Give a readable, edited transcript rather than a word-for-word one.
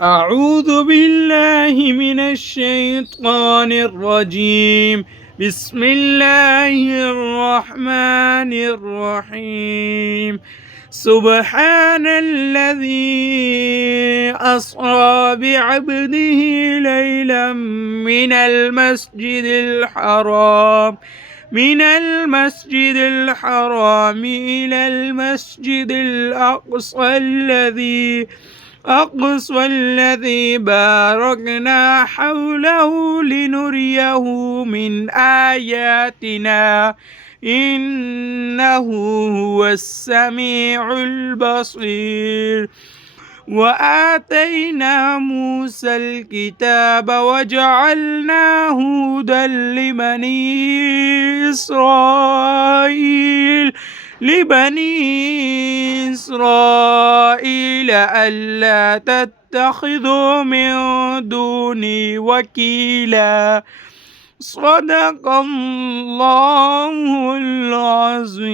أعوذ بالله من الشيطان الرجيم. بسم الله الرحمن الرحيم. سبحان الذي أسرى بعبده ليلا من المسجد الحرام إلى المسجد الأقصى الذي باركنا حوله لنريه من آياتنا إنه هو السميع البصير. وآتينا موسى الكتاب وجعلناه هدى لبني إسرائيل ألا تتخذوا من دوني وكيلا. صدق الله العظيم.